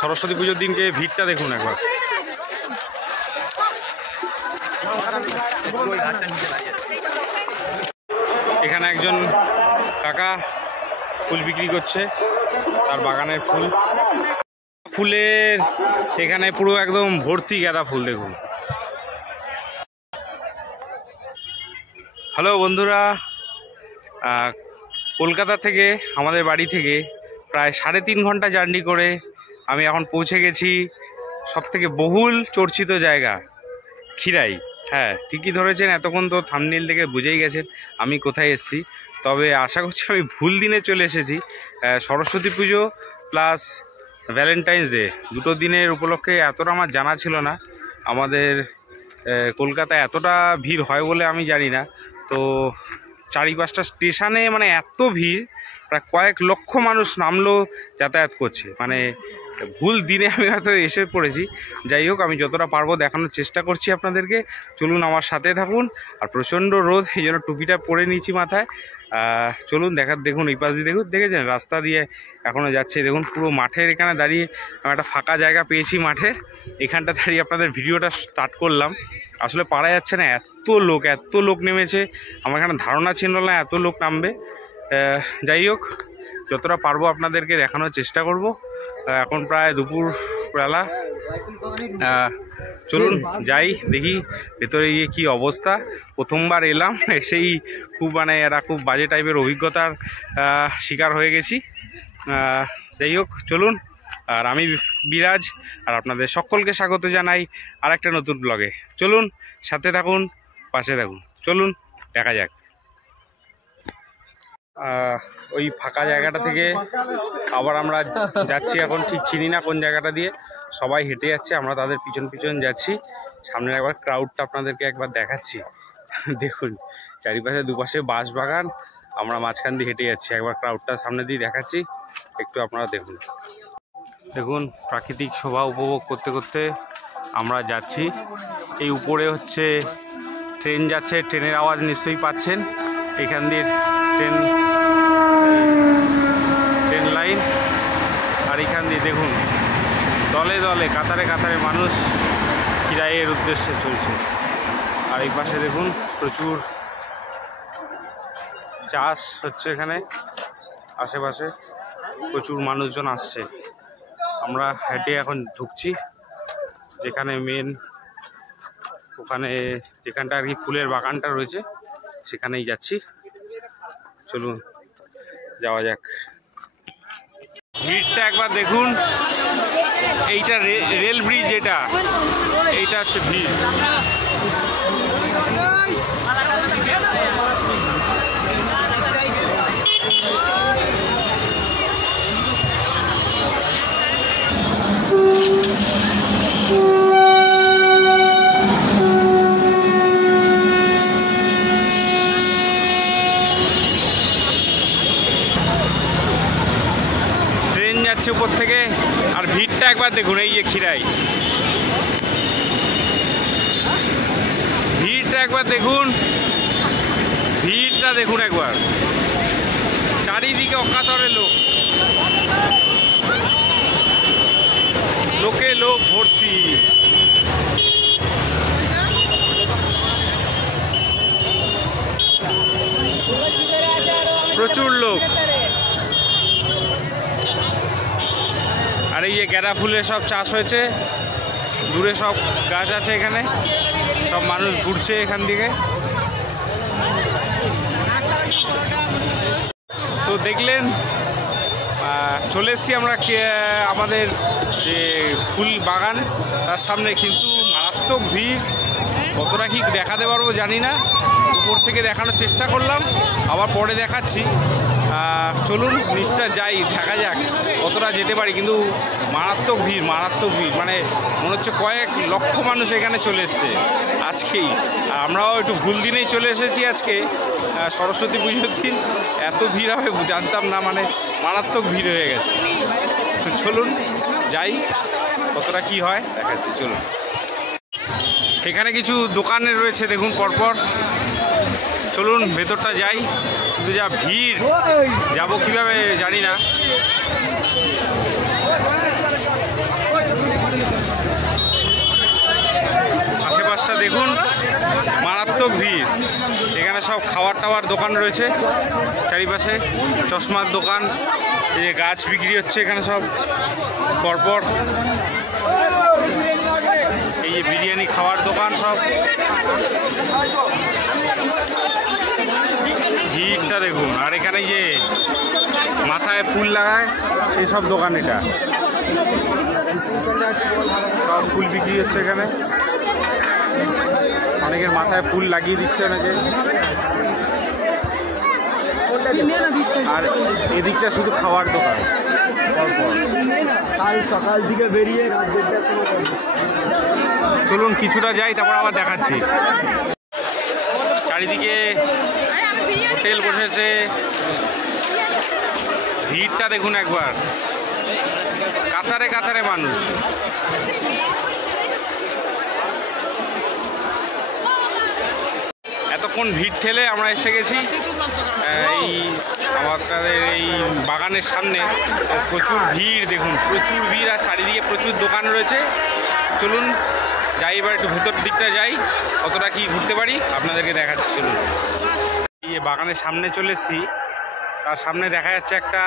সরস্বতী পুজোর দিনকে ভিড়টা দেখুন একবার। এখানে একজন কাকা ফুল বিক্রি করছে, তার বাগানের ফুল, ফুলের এখানে পুরো একদম ভর্তি গাঁদা ফুল দেখুন। হ্যালো বন্ধুরা, কলকাতা থেকে আমাদের বাড়ি থেকে প্রায় 3.5 ঘন্টা জার্নি করে আমি এখন পৌঁছে গেছি সবথেকে বহুল চর্চিত জায়গা খিরাই। হ্যাঁ, ঠিকই ধরেছেন, এতক্ষণ তো থাম্বনেইল থেকে বুঝেই গেছেন আমি কোথায় এসেছি। তবে আশা করছি আমি ভুল দিনে চলে এসেছি। সরস্বতী পুজো প্লাস ভ্যালেন্টাইন্স ডে দুটো দিনের উপলক্ষে এতটা আমার জানা ছিল না। আমাদের কলকাতায় এতটা ভিড় হয় বলে আমি জানি না। তো 4-5টা স্টেশনে মানে এত ভিড়, প্রায় কয়েক লক্ষ মানুষ নামলো, যাতায়াত করছে। মানে ভুল দিনে আমি হয়তো এসে পড়েছি। যাই হোক, আমি যতটা পারবো দেখানোর চেষ্টা করছি আপনাদেরকে। চলুন আমার সাথে থাকুন। আর প্রচণ্ড রোদ, এই জন্য টুপিটা পরে নিয়েছি মাথায়। চলুন দেখুন এই পাশ দিয়ে দেখেছেন রাস্তা দিয়ে এখনও যাচ্ছে। দেখুন পুরো মাঠের এখানে দাঁড়িয়ে আমি একটা ফাঁকা জায়গা পেয়েছি মাঠের, এখানটা দাঁড়িয়ে আপনাদের ভিডিওটা স্টার্ট করলাম। আসলে পারা যাচ্ছে না, এত লোক নেমেছে। আমার এখানে ধারণা ছিল না এত লোক নামবে। যাই হোক, যতটা পারবো আপনাদেরকে দেখানোর চেষ্টা করব। এখন প্রায় দুপুর বেলা। চলুন যাই, দেখি ভেতরে গিয়ে কী অবস্থা। প্রথমবার এলাম, এসেই খুব খুব বাজে টাইপের অভিজ্ঞতার শিকার হয়ে গেছি। যাই হোক চলুন। আর আমি বিরাজ, আর আপনাদের সকলকে স্বাগত জানাই আর একটা নতুন ব্লগে। চলুন সাথে থাকুন, পাশে থাকুন, চলুন দেখা যাক। ওই ফাঁকা জায়গাটা থেকে আবার আমরা যাচ্ছি, এখন ঠিক চিনি না কোন জায়গাটা দিয়ে। সবাই হেঁটে যাচ্ছে, আমরা তাদের পিছন যাচ্ছি। সামনের একবার ক্রাউডটা আপনাদেরকে একবার দেখাচ্ছি। দেখুন চারিপাশে দুপাশে বাঁশ বাগান, আমরা মাঝখান দিয়ে হেঁটে যাচ্ছি। একবার ক্রাউডটা সামনে দিয়ে দেখাচ্ছি, একটু আপনারা দেখুন। দেখুন প্রাকৃতিক শোভা উপভোগ করতে করতে আমরা যাচ্ছি। এই উপরে হচ্ছে ট্রেন যাচ্ছে, ট্রেনের আওয়াজ নিশ্চয়ই পাচ্ছেন। এখান দিয়ে ট্রেন লাইন, আর এখান দিয়ে দেখুন দলে দলে কাতারে কাতারে মানুষ খিরাইয়ের উদ্দেশ্যে চলছে। আর এই পাশে দেখুন প্রচুর চাষ হচ্ছে এখানে, আশেপাশে প্রচুর মানুষজন আসছে। আমরা হেঁটে এখন ঢুকছি যেখানে মেন, ওখানে যেখানটা আর কি ফুলের বাগানটা রয়েছে সেখানেই যাচ্ছি। চলুন যাওয়া যাক। ভিড়টা একবার দেখুন, এইটা রেল ব্রিজ, এইটা হচ্ছে ভিড়। উপর থেকে, আর ভিড়টা একবার দেখুন। এই যে খিরাই, ভিড়টা একবার দেখুন, ভিড়টা দেখুন একবার। চারিদিকে অকাতরে লোকে লোক ভর্তি। প্রচুর লোক। আর এই যে গাঁদা ফুলের সব চাষ হয়েছে, দূরে সব গাছ আছে, এখানে সব মানুষ ঘুরছে এখান থেকে। তো দেখলেন চলে এসছি আমরা আমাদের যে ফুল বাগান তার সামনে, কিন্তু মারাত্মক ভিড়। কতটা কি দেখাতে পারবো জানি না, উপর থেকে দেখানোর চেষ্টা করলাম, আবার পরে দেখাচ্ছি। চলুন নিচটা যাই, দেখা যাক কতটা যেতে পারি। কিন্তু মারাত্মক ভিড়, মানে মনে হচ্ছে কয়েক লক্ষ মানুষ এখানে চলে এসছে আজকেই। আমরাও একটু ভুল দিনেই চলে এসেছি আজকে, সরস্বতী পুজোর দিন। এত ভিড় হবে জানতাম না, মানে মারাত্মক ভিড় হয়ে গেছে। চলুন যাই, কতটা কি হয় দেখাচ্ছি, চলুন। এখানে কিছু দোকানে রয়েছে দেখুন পরপর। চলুন ভেতরটা যাই, কিন্তু যা ভিড়, যাবো কিভাবে জানি না। আশেপাশটা দেখুন, মারাত্মক ভিড়। এখানে সব খাবার টাওয়ার দোকান রয়েছে চারিপাশে, চশমার দোকান, এই যে গাছ বিক্রি হচ্ছে এখানে সব পরপর। এই যে বিরিয়ানি খাওয়ার দোকান সব। ভিড়টা দেখুন। আর এখানে যে মাথায় ফুল লাগায় সেই সব দোকান, এটা সব ফুল বিক্রি হচ্ছে এখানে। অনেকের মাথায় ফুল লাগিয়ে দিচ্ছে অনেকে। আর এদিকটা শুধু খাওয়ার দোকান কাল সকাল থেকে বেরিয়ে রাত 1:30। চলুন কিছুটা যাই, তারপর আবার দেখাচ্ছি। চারিদিকে হোটেল বসেছে, ভিড়টা দেখুন একবার, কাতারে কাতারে মানুষ। এতক্ষণ ভিড় ঠেলে আমরা এসে গেছি এই আমাদের এই বাগানের সামনে। প্রচুর ভিড় দেখুন, প্রচুর ভিড়, আর চারিদিকে প্রচুর দোকান রয়েছে। চলুন যাই, এবার একটু ভেতর দিকটা যাই, কতটা কি ঘুরতে পারি আপনাদেরকে দেখাচ্ছি। চলুন, এই বাগানের সামনে চলে এসেছি, তার সামনে দেখা যাচ্ছে একটা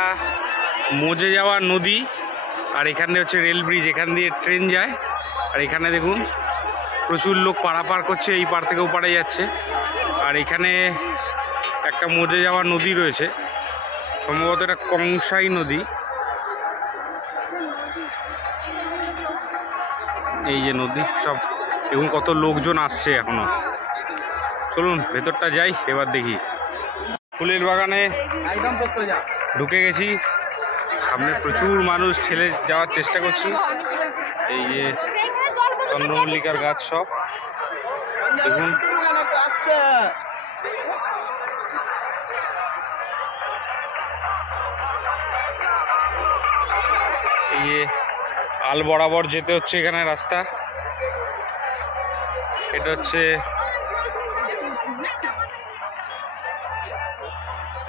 মজে যাওয়া নদী, আর এখানে হচ্ছে রেল ব্রিজ, এখান দিয়ে ট্রেন যায়। আর এখানে দেখুন প্রচুর লোক পারাপার করছে, এই পার থেকে ওপারে যাচ্ছে। আর এখানে একটা মজে যাওয়া নদী রয়েছে, সম্ভবত এটা কংসাই নদী। এই যে নদী সব, এবং কত লোকজন আসছে এখনো। চলুন ভেতরটা যাই, এবার দেখি। ফুলের বাগানে ঢুকে গেছি, সামনে প্রচুর মানুষ, ঠেলে যাওয়ার চেষ্টা করছি। এই যে চন্দ্রমল্লিকার গাছ সব দেখুন। এই যে আল বরাবর যেতে হচ্ছে এখানে রাস্তা। এটা হচ্ছে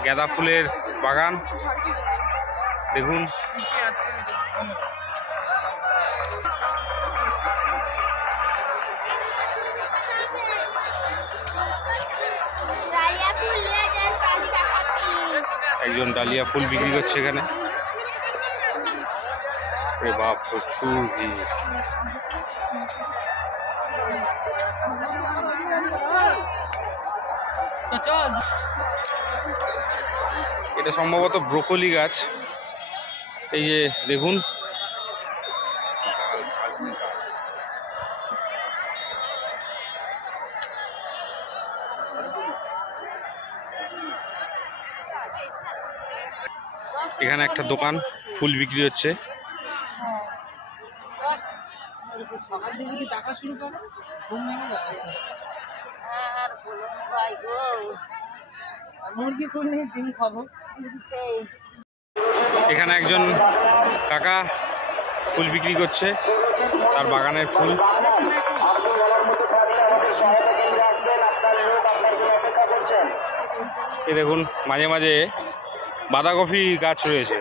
গাঁদা ফুলের বাগান দেখুন। একজন ডালিয়া ফুল বিক্রি করছে এখানে। আরে বাপ, প্রচুর ভিড়। এটা সম্ভবত ব্রোকলি গাছ। এই যে দেখুন, এখানে একটা দোকান, ফুল বিক্রি হচ্ছে। এখানে একজন কাকা ফুল বিক্রি করছে, তার বাগানের ফুল। এই দেখুন মাঝে মাঝে বাঁধাকপি গাছ রয়েছে।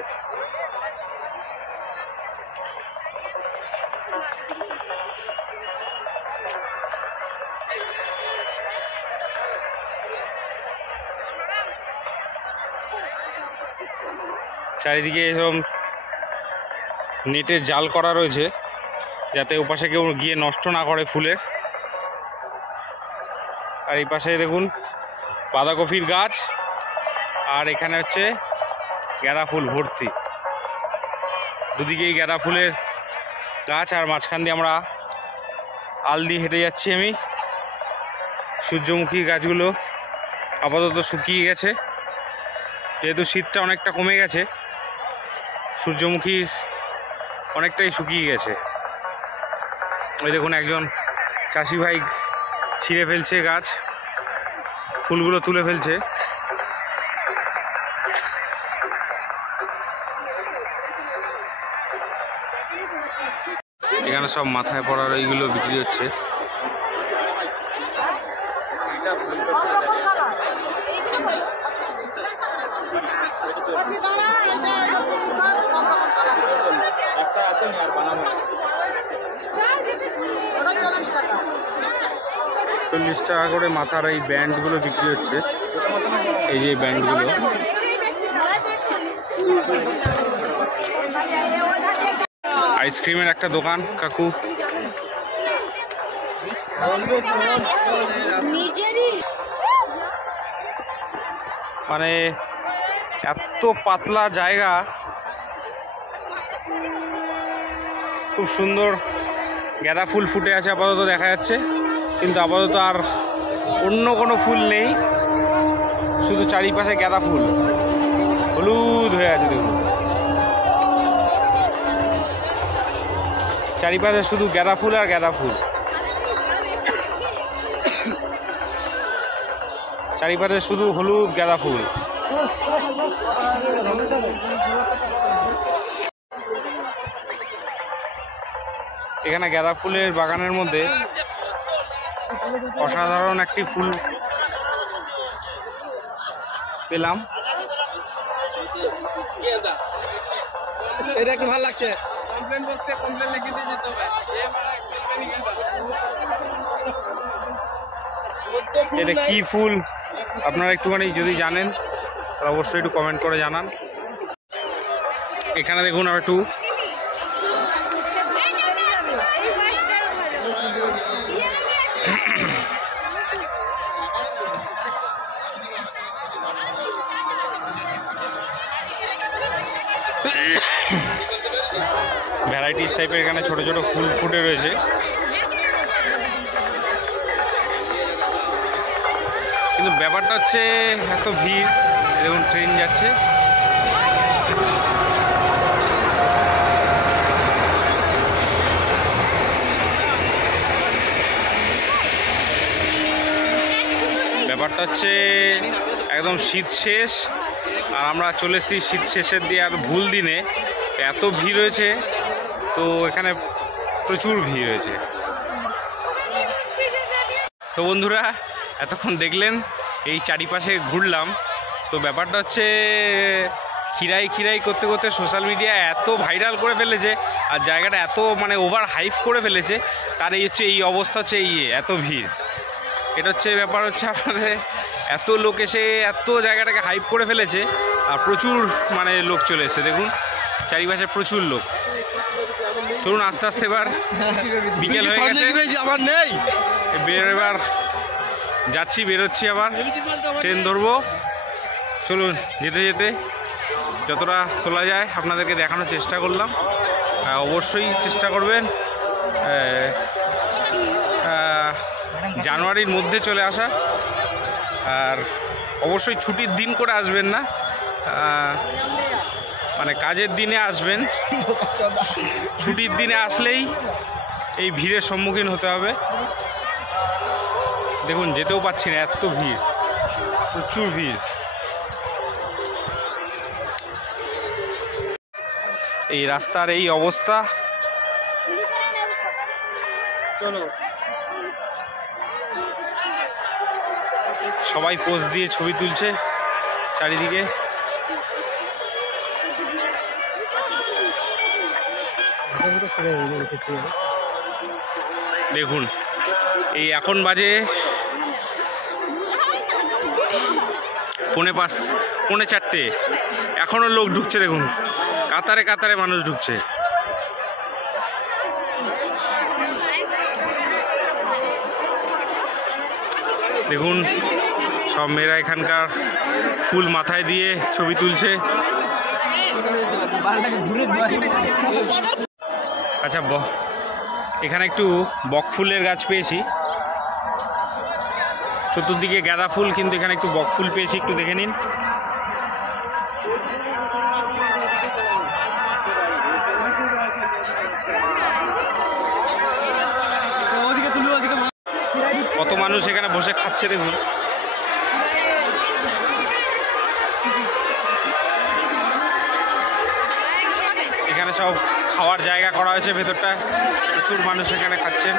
চারিদিকে এরকম নেটের জাল করা রয়েছে, যাতে ওপাশে কেউ গিয়ে নষ্ট না করে ফুলের। আর এই পাশে দেখুন বাঁধাকপির গাছ, আর এখানে হচ্ছে গাঁদা ফুল ভর্তি। দুদিকেই গাঁদা ফুলের গাছ, আর মাঝখান দিয়ে আমরা আল দিয়ে হেঁটে যাচ্ছি আমি। সূর্যমুখী গাছগুলো আপাতত শুকিয়ে গেছে, যেহেতু শীতটা অনেকটা কমে গেছে, সূর্যমুখী অনেকটাই শুকিয়ে গেছে। ওই দেখুন একজন চাষি ভাই ছিঁড়ে ফেলছে গাছ, ফুলগুলো তুলে ফেলছে। এখানে সব মাথায় পড়ার এইগুলো বিক্রি হচ্ছে। চল্লিশ টাকা করে মাথার এই ব্যান্ডগুলো বিক্রি হচ্ছে। এই যে ব্যান্ডগুলো আইসক্রিমের একটা দোকান কাকু। মানে এত পাতলা জায়গা, খুব সুন্দর গাঁদা ফুল ফুটে আছে আপাতত দেখা যাচ্ছে, কিন্তু আপাতত আর অন্য কোনো ফুল নেই, শুধু চারিপাশে গাঁদা ফুল হলুদ হয়ে আছে। দেখুন চারিপাশে শুধু গাঁদা ফুল আর গাঁদা ফুল, চারিপাশে শুধু হলুদ গাঁদা ফুল। এখানে গাঁদা ফুলের বাগানের মধ্যে অসাধারণ একটি ফুল পেলাম। এটা একটু ভালো লাগছে। কমপ্লেন বক্সে কমপ্লেন লিখে দিয়ে যেতে হবে। এটা কি ফুল আপনারা একটুখানি যদি জানেন তাহলে অবশ্যই একটু কমেন্ট করে জানান। এখানে দেখুন আর একটু ভ্যারাইটিস টাইপের এখানে ছোট ছোট ফুল ফুটে রয়েছে। কিন্তু ব্যাপারটা হচ্ছে এত ভিড়, দেখুন ট্রেন যাচ্ছে। ব্যাপারটা হচ্ছে একদম শীত শেষ, আর আমরা চলে এসেছি শীত শেষের দিয়ে আর ভুল দিনে। এত ভিড় হয়েছে, তো এখানে প্রচুর ভিড় হয়েছে। তো বন্ধুরা এতক্ষণ দেখলেন এই চারিপাশে ঘুরলাম। তো ব্যাপারটা হচ্ছে খিরাই করতে করতে সোশ্যাল মিডিয়া এত ভাইরাল করে ফেলেছে, আর জায়গাটা এত মানে ওভার হাইপ করে ফেলেছে, তার এই হচ্ছে এই অবস্থা হচ্ছে এই এত ভিড়। এটা হচ্ছে ব্যাপার হচ্ছে আপনাদের এত লোক এসে এত জায়গাটাকে হাইপ করে ফেলেছে, আর প্রচুর মানে লোক চলে এসেছে। দেখুন চারিপাশে প্রচুর লোক। চলুন আস্তে আস্তে এবার বিকেল হয়ে গেছে, আমার নেই এবার যাচ্ছি, বেরোচ্ছি, আবার ট্রেন ধরবো। চলুন যেতে যেতে যতটা তোলা যায় আপনাদেরকে দেখানোর চেষ্টা করলাম। অবশ্যই চেষ্টা করবেন জানুয়ারির মধ্যে চলে আসা, আর অবশ্যই ছুটির দিন করে আসবেন না, মানে কাজের দিনে আসবেন। ছুটির দিনে আসলেই এই ভিড়ের সম্মুখীন হতে হবে। দেখুন যেতেও পাচ্ছি না, এত ভিড়, প্রচুর ভিড়। এই রাস্তার এই অবস্থা। চলো সবাই পোজ দিয়ে ছবি তুলছে চারিদিকে। দেখুন এই এখন বাজে 4:45, এখনো লোক ঢুকছে। দেখুন কাতারে কাতারে মানুষ ঢুকছে। দেখুন সব মেয়েরা এখানকার ফুল মাথায় দিয়ে ছবি তুলছে। আচ্ছা এখানে একটু বকফুলের গাছ পেয়েছি, চতুর্দিকে গাঁদা ফুল, কিন্তু এখানে একটু বকফুল পেয়েছি, একটু দেখে নিন। কত মানুষ এখানে বসে খাচ্ছে দেখুন। এখানে সব খাওয়ার জায়গা করা হয়েছে, ভেতরটা প্রচুর মানুষ এখানে খাচ্ছেন।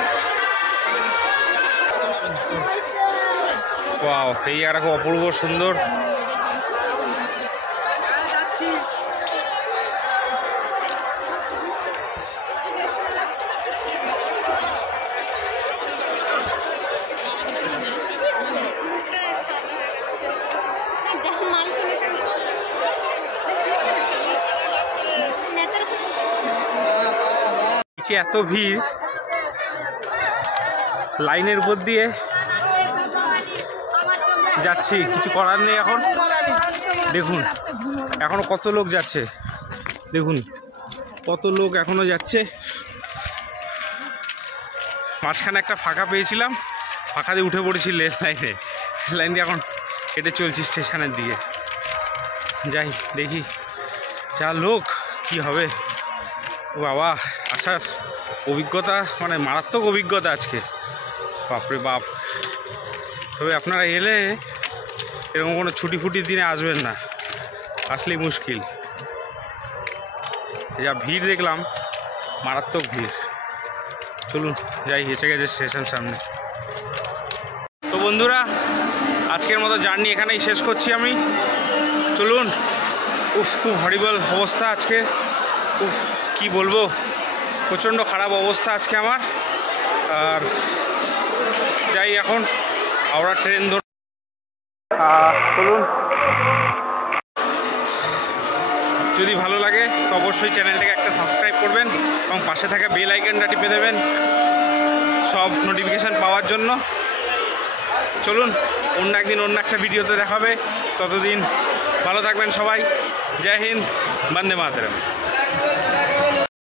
ওয়াও, এই আর খুব অপূর্ব সুন্দর। নিচে এত ভিড়, লাইনের উপর দিয়ে যাচ্ছি, কিছু করার নেই এখন। দেখুন এখনো কত লোক যাচ্ছে, দেখুন কত লোক এখনো যাচ্ছে। মাঝখানে একটা ফাঁকা পেয়েছিলাম, ফাঁকা দিয়ে উঠে পড়েছি রেল লাইনে, লাইন দিয়ে এখন হেঁটে চলছি স্টেশনের দিকে। যাই দেখি যা লোক কি হবে। ও বাবা, আসার অভিজ্ঞতা মানে মারাত্মক অভিজ্ঞতা আজকে, বাপরে বাপ। তবে আপনারা এলে এরকম কোনো ছুটি ফুটির দিনে আসবেন না, আসলেই মুশকিল। যা ভিড় দেখলাম, মারাত্মক ভিড়। চলুন যাই, এসে গেছে স্টেশন সামনে। তো বন্ধুরা, আজকের মতো জার্নি এখানেই শেষ করছি আমি। চলুন। উফ, খুব হরিবল অবস্থা আজকে। উফ, কি বলবো, প্রচণ্ড খারাপ অবস্থা আজকে আমার। আর যাই এখন, হাওড়া ট্রেন ধর। চলুন, যদি ভালো লাগে তো অবশ্যই চ্যানেলটাকে একটা সাবস্ক্রাইব করবেন এবং পাশে থাকা বেল আইকনটা টিপে দেবেন সব নোটিফিকেশান পাওয়ার জন্য। চলুন, অন্য একদিন অন্য একটা ভিডিওতে দেখাবে। ততদিন ভালো থাকবেন সবাই। জয় হিন্দ, বন্দে মাতরম।